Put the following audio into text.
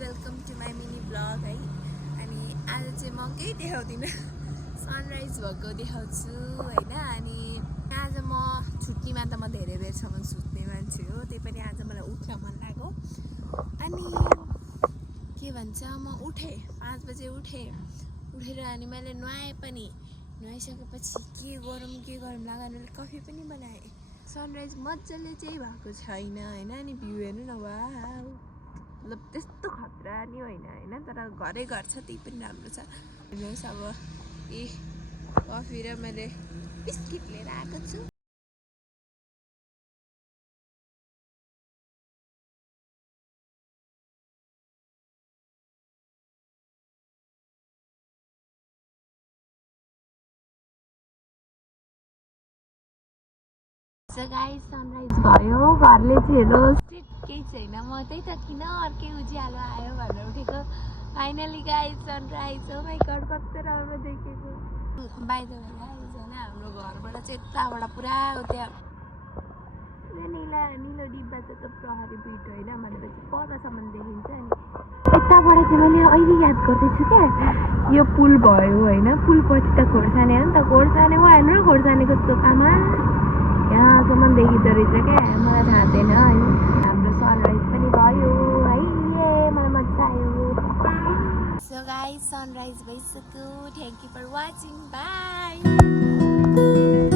Welcome to my mini blog है। अनि आज चाहिँ म केही देखाउँदिनँ, सनराइज भएको देखाउँछु होइन। अनि आज म छुट्टीमा त म धेरै बेरसम्म सुत्ने मान्छे हो, त्यही पनि आज मलाई उठ्न मन लाग्यो। अनि के भन्छ, म उठेँ 5 बजे उठेर अनि मैले नुहाएँ पनि। नुहाइसकेपछि के गरम लाग्यो, अनि कफी पनि बनाएँ। सनराइज मजाले चाहिँ भएको छैन होइन। अनि भ्यू हेर्नु न, वाउ, मतलब त्यस्तो खतरा नि होइन तर घरै घर छ, त्यही पनि राम्रो छ। हेर्नुहोस् अब कफी र मैले बिस्किट लिएर आएको छु। गाइस सनराइज भयो, घरले चाहिँ हेर्नुहोस् केही छैन। म त्यही त किन अर्कै उज्यालो आयो भनेर उठेको। Finally guys sunrise, oh my God, कस्तो राम्रो देखेको। बाइ द वे गाइस होइन, हाम्रो घरबाट चाहिँ यताबाट पुरा त्यहाँ निलो डिब्बा छ त प्रहरी बिट होइन, भनेपछि परसम्म देखिन्छ। अनि यताबाट चाहिँ मैले अहिले याद गर्दैछु क्या, यो पुल भयो होइन, पुल पछि त खोर्सानी हो नि त, खोर्सानी हेर्नु र खोर्सानीको चोकामा यहाँसम्म देखिँदो रहेछ क्या, मलाई थाहा थिएन है। हाम्रो सनराइज पनि भयो है, मलाई मजा आयो। सो गाइस सनराइज भइसक्यो। Thank you for watching, by.